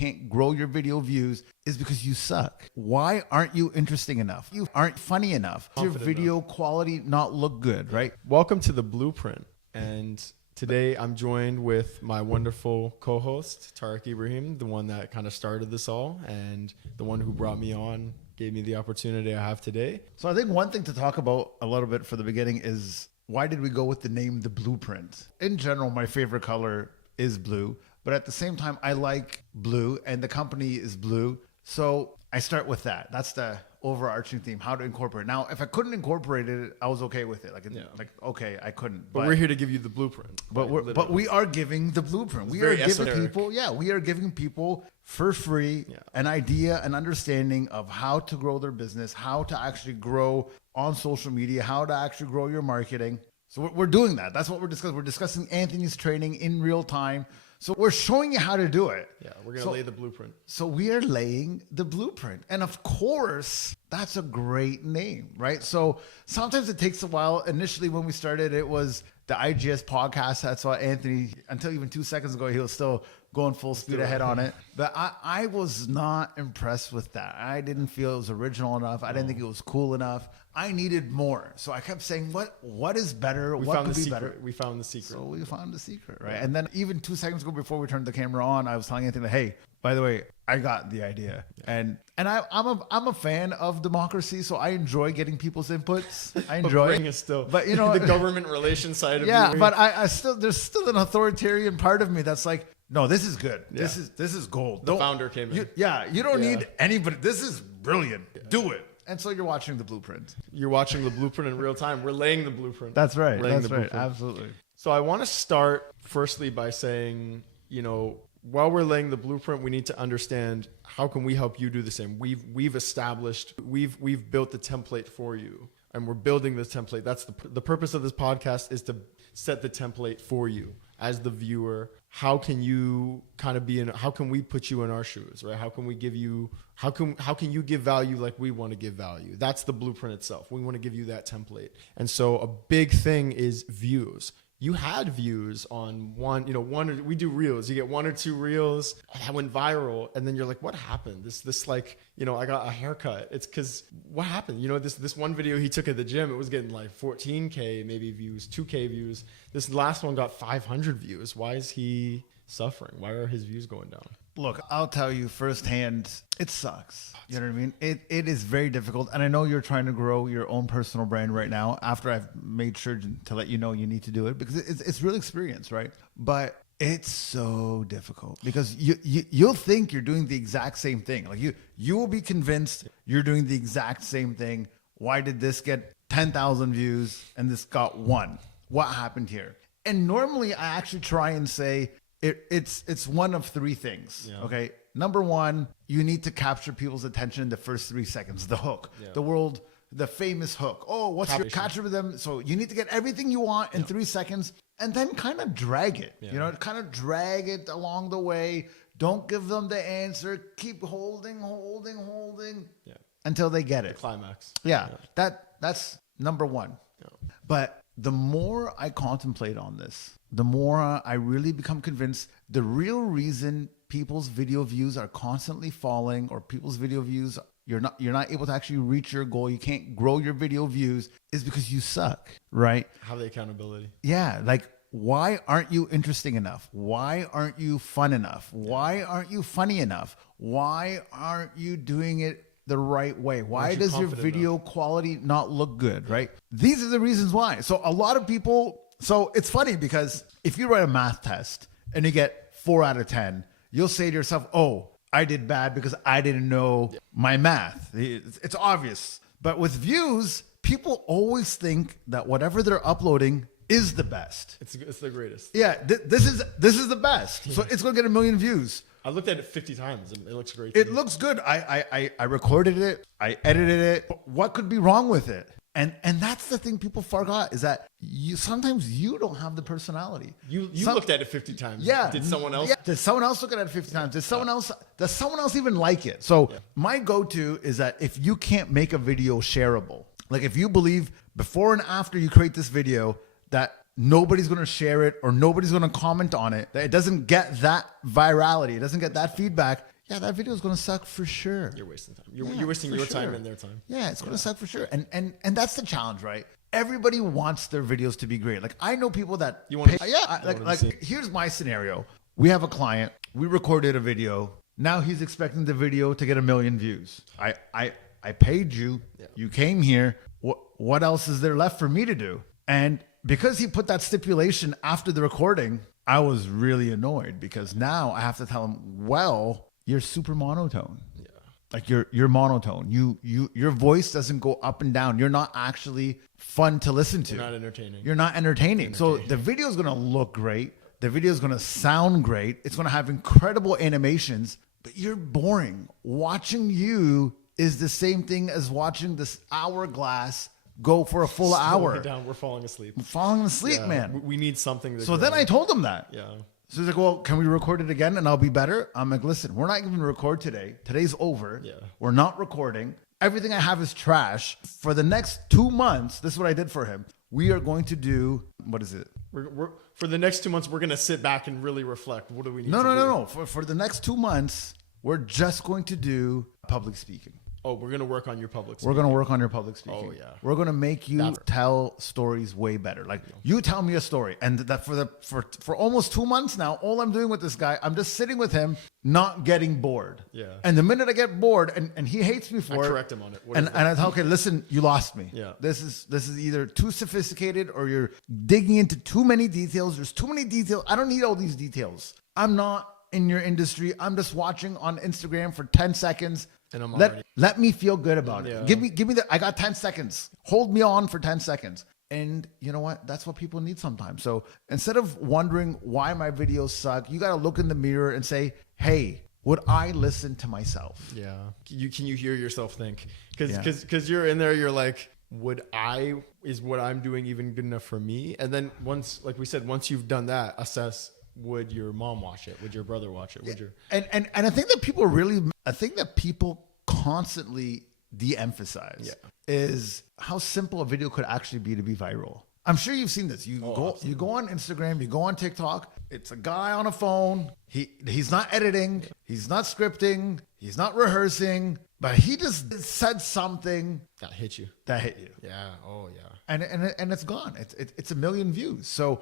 can't grow your video views is because you suck. Why aren't you interesting enough? You aren't funny enough. Does your video quality not look good, right? Welcome to The Blueprint. And today I'm joined with my wonderful co-host, Tarek Ibrahim, the one that kind of started this all and the one who brought me on, gave me the opportunity I have today. So I think one thing to talk about a little bit for the beginning is why did we go with the name The Blueprint? In general, my favorite color is blue, but at the same time, I like blue and the company is blue. So I start with that. That's the overarching theme, how to incorporate. Now, if I couldn't incorporate it, I was okay with it. Okay, I couldn't. But we're here to give you the blueprint. But we are giving the blueprint. We are giving people for free an idea, an understanding of how to grow their business, how to actually grow on social media, how to actually grow your marketing. So we're doing that. That's what we're discussing. We're discussing Anthony's training in real time. So we're showing you how to do it. Yeah, we're going to lay the blueprint. So we are laying the blueprint. And of course, that's a great name, right? So sometimes it takes a while. Initially, when we started, it was the IGS podcast. That's why Anthony, until even 2 seconds ago, he was still going full speed ahead on it. But I was not impressed with that. I didn't feel it was original enough. I didn't think it was cool enough. I needed more. So I kept saying, what is better? What could be better? We found the secret. So we found the secret, right? Yeah. And then even 2 seconds ago before we turned the camera on, I was telling Anthony, hey, by the way, I got the idea. Yeah. And I'm a fan of democracy, so I enjoy getting people's inputs. I enjoy it. But you know, the government relations side of you. Yeah, but I still, there's still an authoritarian part of me that's like, no, this is good. Yeah. This is gold. The founder came in. You don't need anybody. This is brilliant. Yeah. Do it. And so you're watching the blueprint. You're watching the blueprint in real time. We're laying the blueprint. That's right. That's right. Absolutely. So I want to start firstly by saying, you know, while we're laying the blueprint, we need to understand how can we help you do the same. We've established, we've built the template for you, and we're building this template. That's the purpose of this podcast, is to set the template for you as the viewer. How can you kind of how can we put you in our shoes, right? How can we give you, how can you give value like we want to give value? That's the blueprint itself. We want to give you that template. And so a big thing is views. You had views on we do reels. You get 1 or 2 reels that went viral, and then you're like, what happened? This like, you know, I got a haircut. It's because what happened? You know, this one video he took at the gym, it was getting like 14K maybe views, 2K views. This last one got 500 views. Why is he suffering? Why are his views going down? Look, I'll tell you firsthand, it sucks. You know what I mean? It is very difficult. And I know you're trying to grow your own personal brand right now after I've made sure to let you know you need to do it, because it's real experience, right? But it's so difficult because you'll think you're doing the exact same thing. Like you will be convinced you're doing the exact same thing. Why did this get 10,000 views and this got 1? What happened here? And normally I actually try and say, it's one of 3 things. Yeah. Okay. Number 1, you need to capture people's attention in the first 3 seconds. The hook, the famous hook. Oh, what's your catcher with them? So you need to get everything you want in 3 seconds, and then kind of drag it. Yeah. You know, kind of drag it along the way. Don't give them the answer. Keep holding until they get it. The climax. Yeah. That's number 1. Yeah. But the more I contemplate on this, the more I really become convinced the real reason people's video views are constantly falling, or people's video views, you're not able to actually reach your goal, you can't grow your video views, is because you suck, right? Have the accountability. Yeah, like, why aren't you interesting enough? Why aren't you fun enough? Why aren't you funny enough? Why aren't you doing it the right way? Why does your video quality not look good, right? These are the reasons why. So a lot of people, so it's funny because if you write a math test and you get 4 out of 10, you'll say to yourself, oh, I did bad because I didn't know my math. It's obvious. But with views, people always think that whatever they're uploading is the best. It's the greatest. Yeah, this is the best. So it's going to get 1 million views. I looked at it 50 times and it looks great. It looks good. I recorded it. I edited it. What could be wrong with it? And that's the thing people forgot, is that sometimes you don't have the personality. You looked at it 50 times. Yeah. Did someone else? Yeah. Did someone else look at it 50 times? Does someone else even like it? So my go-to is that if you can't make a video shareable, like if you believe before and after you create this video that nobody's going to share it or nobody's going to comment on it, that it doesn't get that virality, it doesn't get that feedback, yeah, that video is going to suck for sure. You're wasting time. You're wasting your time and their time. Yeah, it's going to suck for sure. And that's the challenge, right? Everybody wants their videos to be great. Like I know people that here's my scenario. We have a client, we recorded a video. Now he's expecting the video to get 1 million views. I paid you. Yeah. You came here. What else is there left for me to do? And because he put that stipulation after the recording, I was really annoyed because now I have to tell him, well, you're super monotone. Yeah. Like you're monotone. Your voice doesn't go up and down. You're not actually fun to listen to. You're not entertaining. So the video is going to look great. The video is going to sound great. It's going to have incredible animations, but you're boring. Watching you is the same thing as watching this hourglass go for a full hour. We're falling asleep. Man. We need something. So then I told him that. Yeah. So he's like, well, can we record it again and I'll be better? I'm like, listen, we're not even going to record today. Today's over. Yeah. We're not recording. Everything I have is trash. For the next 2 months, this is what I did for him. We are going to do, what is it? For the next 2 months, we're going to sit back and really reflect. What do we need to do? No. For the next 2 months, we're just going to do public speaking. Oh, we're going to work on your public speaking. We're going to work on your public speaking. Oh, yeah. We're going to make you tell stories way better. Like you tell me a story. And that for almost 2 months now, all I'm doing with this guy, I'm just sitting with him, not getting bored. Yeah. And the minute I get bored and he hates me for it. I correct him on it. And I tell, okay, listen, you lost me. Yeah. This is either too sophisticated or you're digging into too many details. There's too many details. I don't need all these details. I'm not in your industry. I'm just watching on Instagram for 10 seconds. And let me feel good about it. Give me I got 10 seconds. Hold me on for 10 seconds. And you know what? That's what people need sometimes. So instead of wondering why my videos suck, you got to look in the mirror and say, hey, would I listen to myself? Yeah. Can you hear yourself think? Because you're in there, you're like, is what I'm doing even good enough for me? And then once, like we said, once you've done that, assess, would your mom watch it? Would your brother watch it? Would your and I think that people constantly de-emphasize is how simple a video could actually be to be viral. I'm sure you've seen this. You go on Instagram, you go on TikTok. It's a guy on a phone. He's not editing. He's not scripting. He's not rehearsing. But he just said something that hit you. Yeah. Oh yeah. And it's gone. It's 1 million views. So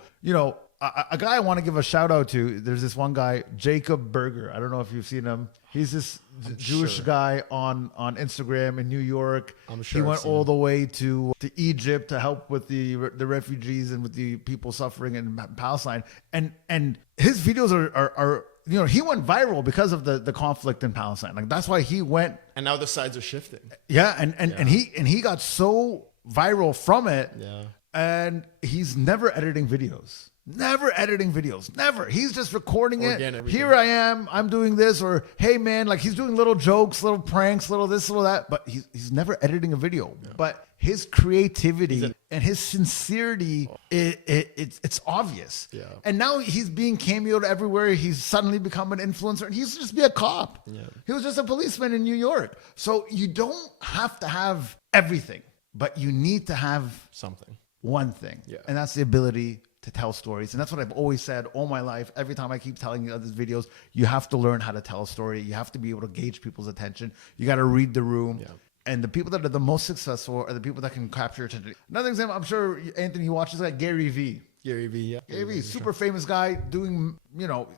a guy I want to give a shout out to. There's this one guy, Jacob Berger. I don't know if you've seen him. He's this Jewish guy on Instagram in New York. I'm sure he went all the way to Egypt to help with the refugees and with the people suffering in Palestine. And his videos are he went viral because of the conflict in Palestine. Like that's why he went. And now the sides are shifting. Yeah, and he got so viral from it. Yeah. And he's never editing videos. Never. He's just recording it. Here I am. I'm doing this. Or, hey, man, like he's doing little jokes, little pranks, little this, little that. But he's never editing a video. Yeah. But his creativity and his sincerity, it's obvious. Yeah. And now he's being cameoed everywhere. He's suddenly become an influencer. And he used to just be a cop. Yeah. He was just a policeman in New York. So you don't have to have everything. But you need to have something. One thing. Yeah. And that's the ability to tell stories. And that's what I've always said all my life. Every time I keep telling you these videos, you have to learn how to tell a story. You have to be able to gauge people's attention. You got to read the room. Yeah. And the people that are the most successful are the people that can capture attention. Another example, I'm sure Anthony watches like Gary Vee. Gary Vee, super famous guy doing,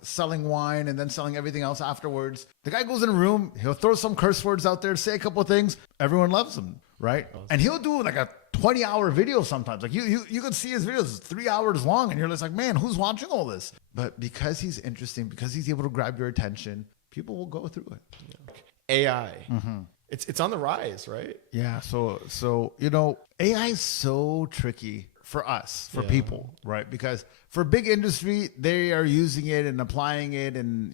selling wine and then selling everything else afterwards. The guy goes in a room, he'll throw some curse words out there, say a couple of things. Everyone loves him, right? Awesome. And he'll do like a 20-hour video sometimes. Like you can see his videos, it's 3 hours long, and you're just like, man, who's watching all this? But because he's interesting, because he's able to grab your attention, people will go through it. Yeah. AI. Mm-hmm. It's on the rise, right? Yeah. So AI is so tricky for us, for people, right? Because for big industry, they are using it and applying it, and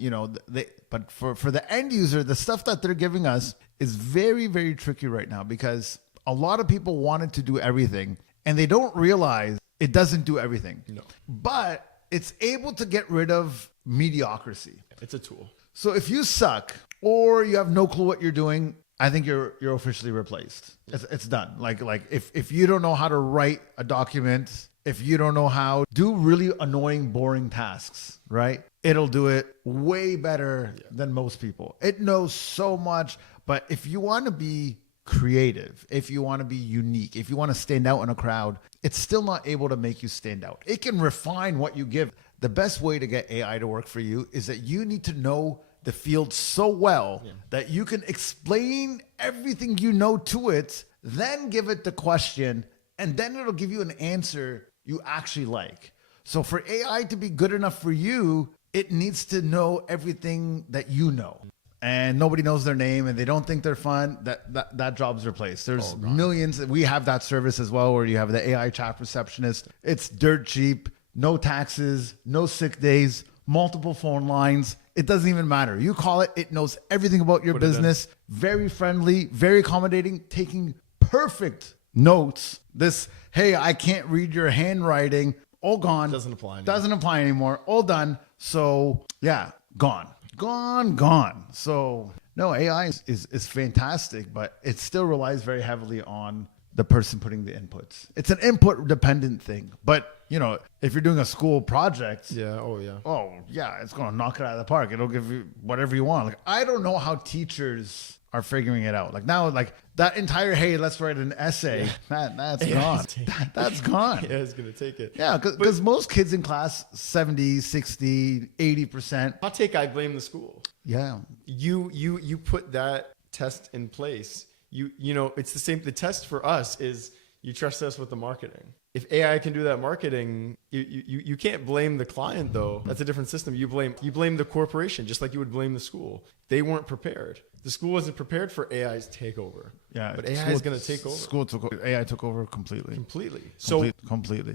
but for the end user, the stuff that they're giving us is very, very tricky right now because a lot of people wanted to do everything and they don't realize it doesn't do everything. No. But it's able to get rid of mediocrity. It's a tool. So if you suck or you have no clue what you're doing, I think you're officially replaced. It's done. Like if you don't know how to write a document, if you don't know how to do really annoying, boring tasks, right? It'll do it way better than most people. It knows so much, but if you want to be creative, if you want to be unique, if you want to stand out in a crowd, it's still not able to make you stand out. It can refine what you give. The best way to get AI to work for you is that you need to know the field so well that you can explain everything you know to it, then give it the question, and then it'll give you an answer you actually like. So for AI to be good enough for you, it needs to know everything that you know. And nobody knows their name and they don't think they're fun, that job's replaced. There's millions. We have that service as well where you have the AI chat receptionist. It's dirt cheap, no taxes, no sick days, multiple phone lines. It doesn't even matter. You call it, it knows everything about your business. Very friendly, very accommodating, taking perfect notes. This, hey, I can't read your handwriting. All gone. Doesn't apply anymore. Doesn't apply anymore. All done. So yeah, gone. Gone. So no, AI is fantastic, but it still relies very heavily on the person putting the inputs. It's an input dependent thing. But you know, if you're doing a school project, it's going to knock it out of the park. It'll give you whatever you want. Like, I don't know how teachers are figuring it out. Like now, like that entire, hey, let's write an essay. That's gone. That's gone. Yeah, it's going to take it. Yeah, because most kids in class, 70, 60, 80%. Hot take, I blame the school. Yeah. You put that test in place. You know, it's the same. The test for us is you trust us with the marketing. If AI can do that marketing, you can't blame the client though. That's a different system. You blame the corporation, just like you would blame the school. They weren't prepared. The school wasn't prepared for AI's takeover. Yeah, but AI is going to take over. AI took over completely. Completely.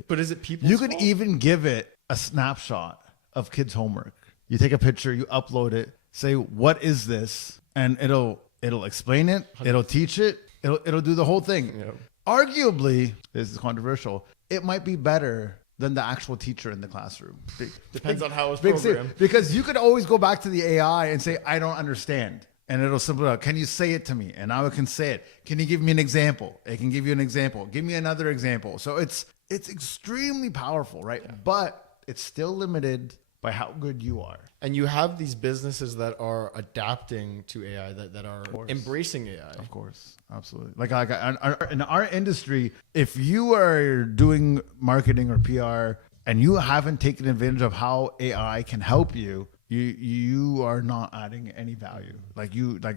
But is it people? You could even give it a snapshot of kids' homework. You take a picture, you upload it, say, "What is this?" and it'll explain it. It'll teach it. It'll do the whole thing. Yeah. Arguably, this is controversial, it might be better than the actual teacher in the classroom. Depends on how it's programmed. Because you could always go back to the AI and say, I don't understand. And it'll simply out, can you say it to me? And now it can say it. Can you give me an example? It can give you an example. Give me another example. So it's extremely powerful, right? Yeah. But it's still limited by how good you are. And you have these businesses that are adapting to AI, that are embracing AI. Of course. Absolutely. Like in our industry, if you are doing marketing or PR and you haven't taken advantage of how AI can help you, you are not adding any value. Like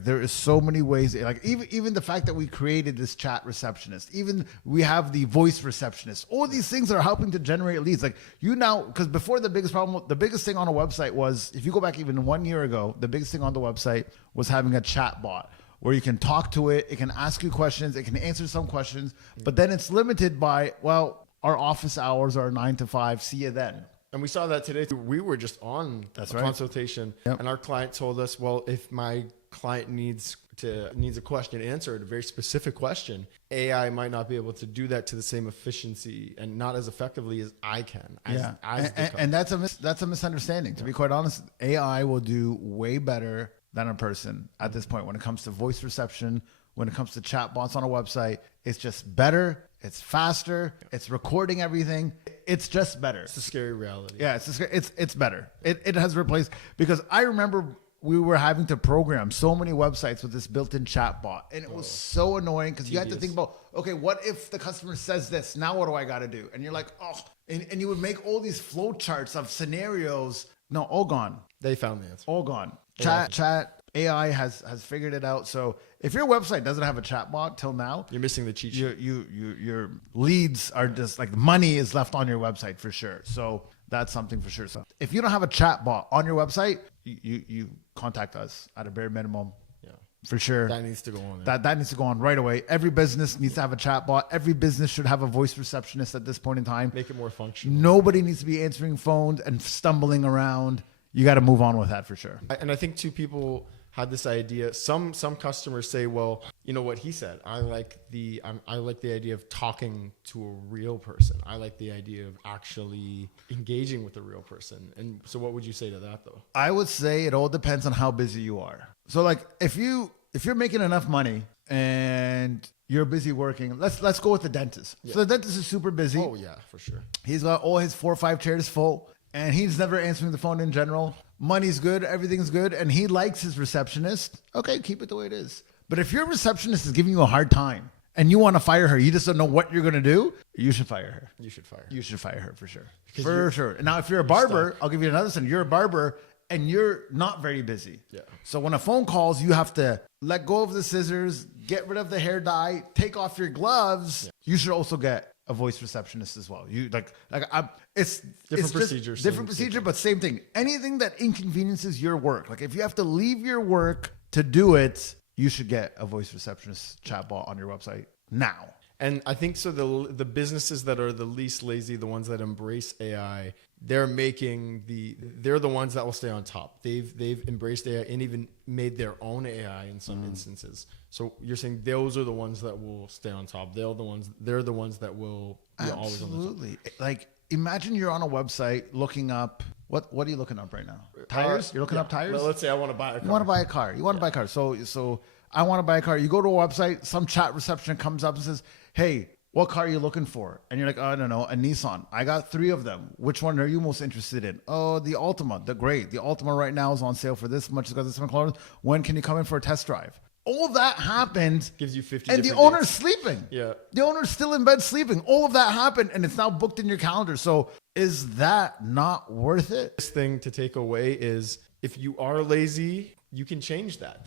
there is so many ways, like even the fact that we created this chat receptionist, even we have the voice receptionist, all these things are helping to generate leads. Like because before the biggest thing on a website was, if you go back even 1 year ago, the biggest thing on the website was having a chat bot where you can talk to it. It can ask you questions. It can answer some questions, but then it's limited by, well, our office hours are 9 to 5. See you then. And we saw that today. We were just on consultation, and our client told us, well, if my client needs a question answered, a very specific question, AI might not be able to do that to the same efficiency and not as effectively as I can. And that's a misunderstanding. To be quite honest, AI will do way better than a person at this point when it comes to voice reception, when it comes to chatbots on a website. It's just better. It's faster. It's recording everything. It's just better. It's a scary reality. Yeah, it's better. It has replaced, because I remember we were having to program so many websites with this built-in chat bot, and it was so annoying because you had to think about, okay, what if the customer says this? Now what do I got to do? And you're like, oh, and you would make all these flow charts of scenarios. No, all gone. They found the answer. All gone. Chat. AI has figured it out. So if your website doesn't have a chatbot till now, you're missing the cheat sheet. Your leads are just like, money is left on your website for sure. So that's something for sure. So if you don't have a chatbot on your website, you contact us at a bare minimum. Yeah, for sure. That needs to go on. That needs to go on right away. Every business needs to have a chatbot. Every business should have a voice receptionist at this point in time. Make it more functional. Nobody needs to be answering phones and stumbling around. You got to move on with that for sure. And I think people had this idea. Some customers say, well, you know what he said, I like the idea of talking to a real person. I like the idea of actually engaging with a real person. And so what would you say to that though? I would say it all depends on how busy you are. So like if you if you're making enough money and you're busy working, let's go with the dentist. So the dentist is super busy. Oh yeah, for sure. He's got all his 4 or 5 chairs full, and he's never answering the phone in general. Money's good, everything's good, and he likes his receptionist. Okay, keep it the way it is. But if your receptionist is giving you a hard time and you want to fire her, you just don't know what you're going to do, you should fire her. You should fire her. You should fire her for sure. Because For sure. Now, if you're a barber, I'll give you another scenario. You're a barber and you're not very busy. Yeah. So when a phone calls, you have to let go of the scissors, get rid of the hair dye, take off your gloves. Yeah. You should also get a voice receptionist as well. It's different procedure, different procedure, but same thing. Anything that inconveniences your work, like if you have to leave your work to do it, you should get a voice receptionist chatbot on your website now. And I think so. The businesses that are the least lazy, the ones that embrace AI, they're the ones that will stay on top. They've embraced AI and even made their own AI in some instances. So you're saying those are the ones that will stay on top. They're the ones that will be always on the top. Absolutely. Like imagine you're on a website looking up what are you looking up right now? Tires? You're looking up tires? Let's say I want to buy a car. You want to buy a car. You want to buy a car. So I want to buy a car. You go to a website, some chat reception comes up and says, "Hey, what car are you looking for?" And you're like, "Oh, I don't know, a Nissan. I got 3 of them. Which one are you most interested in?" "Oh, the Altima. The Altima right now is on sale for this much. It's got this much kilometers. When can you come in for a test drive?" All that happened. Gives you 50 and the different owner's dates. sleeping. Yeah. The owner's still in bed sleeping. All of that happened, and it's now booked in your calendar. So is that not worth it? This thing to take away is if you are lazy, you can change that.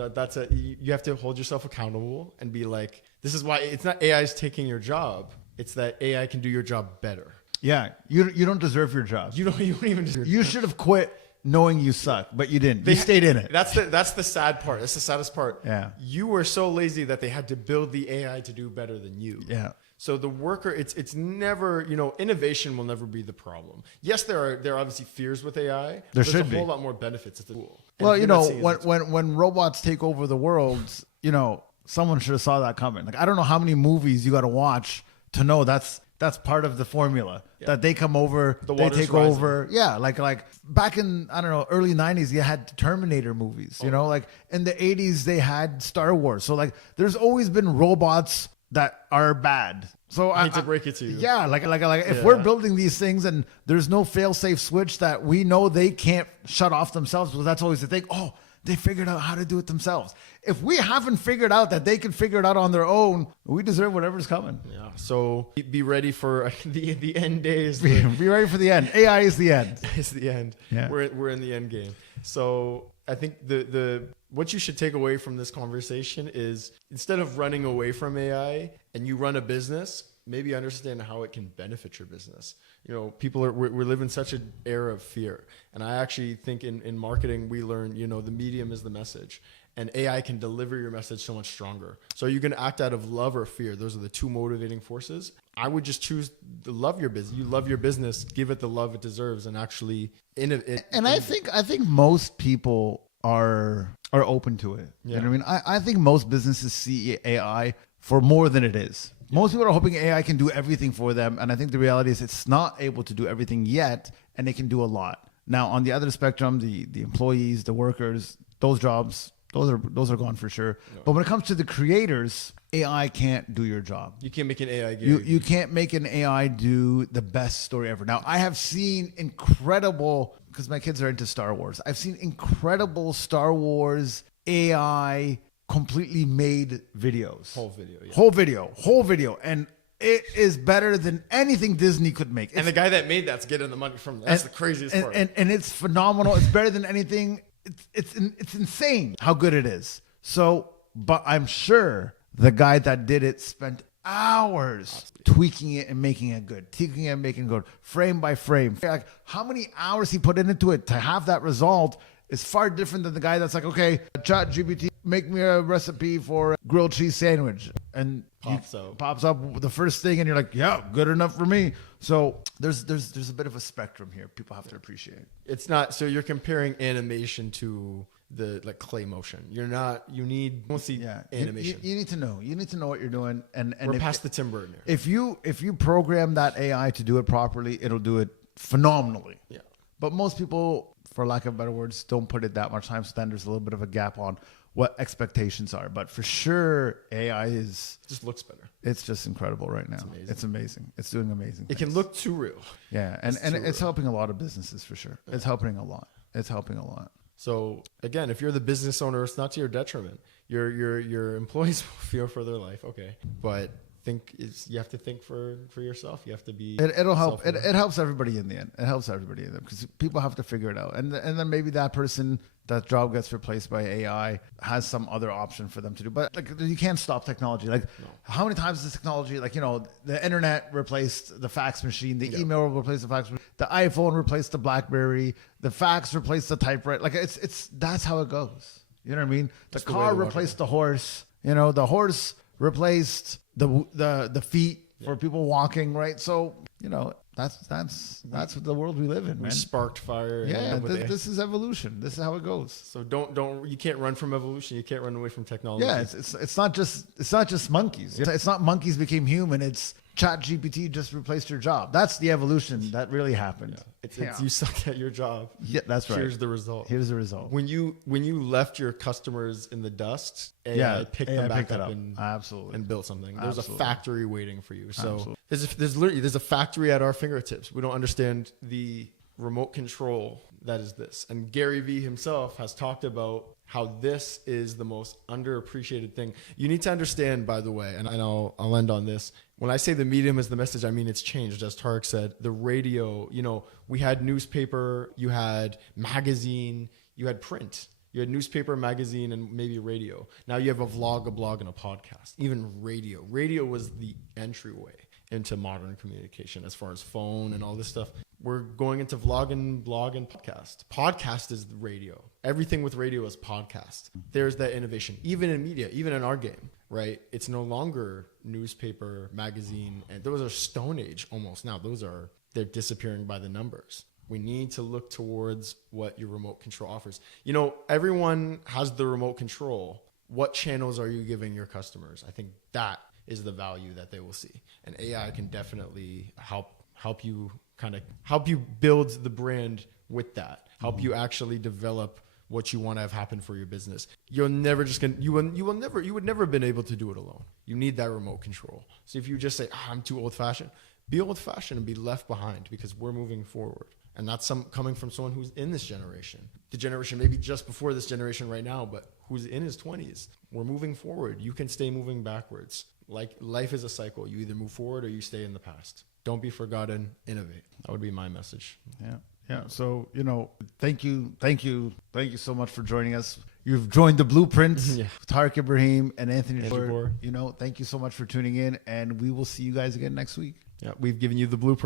You have to hold yourself accountable and be like, this is why it's not AI's taking your job. It's that AI can do your job better. Yeah, you don't deserve your job. You don't even deserve. You should have quit knowing you suck, but you didn't. You stayed in it. That's the sad part. That's the saddest part. Yeah. You were so lazy that they had to build the AI to do better than you. Yeah. So the worker, it's never, innovation will never be the problem. Yes, there are obviously fears with AI. There's a whole lot more benefits. It's a tool. Well, when robots take over the world, someone should have saw that coming. Like I don't know how many movies you got to watch to know that's part of the formula. Yeah. That they come over, they take over. Yeah, like back in early 90s, you had Terminator movies. Like in the 80s they had Star Wars. So like there's always been robots that are bad. So I hate to break it to you. Yeah, like if we're building these things and there's no fail-safe switch that we know they can't shut off themselves, because that's always the thing. Oh, they figured out how to do it themselves. If we haven't figured out that they can figure it out on their own, we deserve whatever's coming. Yeah. So be ready for the end days. Be ready for the end. AI is the end. It's the end. Yeah. We're in the end game. So I think the what you should take away from this conversation is instead of running away from AI and you run a business, maybe understand how it can benefit your business. We live in such an era of fear. And I actually think in marketing, we learn, the medium is the message. And AI can deliver your message so much stronger. So you can act out of love or fear. Those are the 2 motivating forces. I would just choose to love your business. You love your business, give it the love it deserves, and actually innovate. And I think most people are open to it. Yeah. You know what I mean? I think most businesses see AI for more than it is. Most people are hoping AI can do everything for them. And I think the reality is it's not able to do everything yet, and it can do a lot. Now, on the other spectrum, the employees, the workers, those jobs, those are gone for sure. No. But when it comes to the creators, AI can't do your job. You can't make an AI gig. You can't make an AI do the best story ever. Now, I have seen incredible, because my kids are into Star Wars, I've seen incredible Star Wars AI completely made videos. Whole video. And it is better than anything Disney could make. And the guy that made that's getting the money from that. That's the craziest part. And it's phenomenal. It's better than anything. It's insane how good it is. So, but I'm sure the guy that did it spent hours tweaking it and making it good, frame by frame. Like how many hours he put into it to have that result is far different than the guy that's like, okay, chat GPT, make me a recipe for a grilled cheese sandwich. And pops up the first thing and you're like, yeah, good enough for me. So there's a bit of a spectrum here. People have to appreciate. It's not, so you're comparing animation to the clay motion. You need animation. You need to know. You need to know what you're doing. And we're past the Tim Burton era. If you program that AI to do it properly, it'll do it phenomenally. Yeah. But most people, for lack of better words, don't put it that much time. So then there's a little bit of a gap on what expectations are. But for sure, AI is Just looks better. it's just incredible right now. amazing. It's amazing. It's doing amazing. It can look too real. yeah, and it's helping a lot of businesses for sure. It's helping a lot. It's helping a lot. So again, if you're the business owner, it's not to your detriment. Your employees will fear for their life. Okay, but you have to think for yourself. You have to be. It'll help. It self-aware. helps everybody in the end. It helps everybody in the end because people have to figure it out, and then maybe that job gets replaced by AI has some other option for them to do. But like you can't stop technology. Like how many times has technology, like the internet replaced the fax machine, the email replaced the fax machine, the iPhone replaced the BlackBerry, the fax replaced the typewriter. Like it's that's how it goes. You know what I mean? The car replaced the horse. The horse replaced the feet for people walking, right? So that's the world we live in, man. We sparked fire. Yeah, this is evolution. This is how it goes. So you can't run from evolution. You can't run away from technology. Yeah, it's not just monkeys. It's not monkeys became human. It's ChatGPT just replaced your job. That's the evolution that really happened. It's you suck at your job. Yeah, that's right. Here's the result. Here's the result. When you left your customers in the dust, AI picked them back up and built something. There's a factory waiting for you. So there's a factory at our fingertips. We don't understand the remote control that is this. And Gary Vee himself has talked about how this is the most underappreciated thing. You need to understand, by the way, and I'll end on this. When I say the medium is the message, I mean it's changed. As Tarek said, the radio, we had newspaper, you had magazine, you had print. You had newspaper, magazine, and maybe radio. Now you have a vlog, a blog, and a podcast. Even radio. Radio was the entryway into modern communication as far as phone and all this stuff. We're going into vlog and blog and podcast. Podcast is radio. Everything with radio is podcast. There's that innovation. Even in media, even in our game, right? It's no longer newspaper, magazine, and those are Stone Age almost now. They're disappearing by the numbers. We need to look towards what your remote control offers. Everyone has the remote control. What channels are you giving your customers? I think that is the value that they will see. And AI can definitely help you build the brand with that. Help you actually develop what you want to have happen for your business. You would never have been able to do it alone. You need that remote control. So if you just say, I'm too old fashioned, be old fashioned and be left behind because we're moving forward. And that's coming from someone who's in this generation. The generation maybe just before this generation right now, but who's in his 20s. We're moving forward. You can stay moving backwards. Like life is a cycle. You either move forward or you stay in the past. Don't be forgotten. Innovate. That would be my message. Yeah. So, thank you so much for joining us. You've joined the Blueprint, Tarek Ibrahim and Anthony Jabor. Thank you so much for tuning in, and we will see you guys again next week. Yeah, we've given you the blueprint.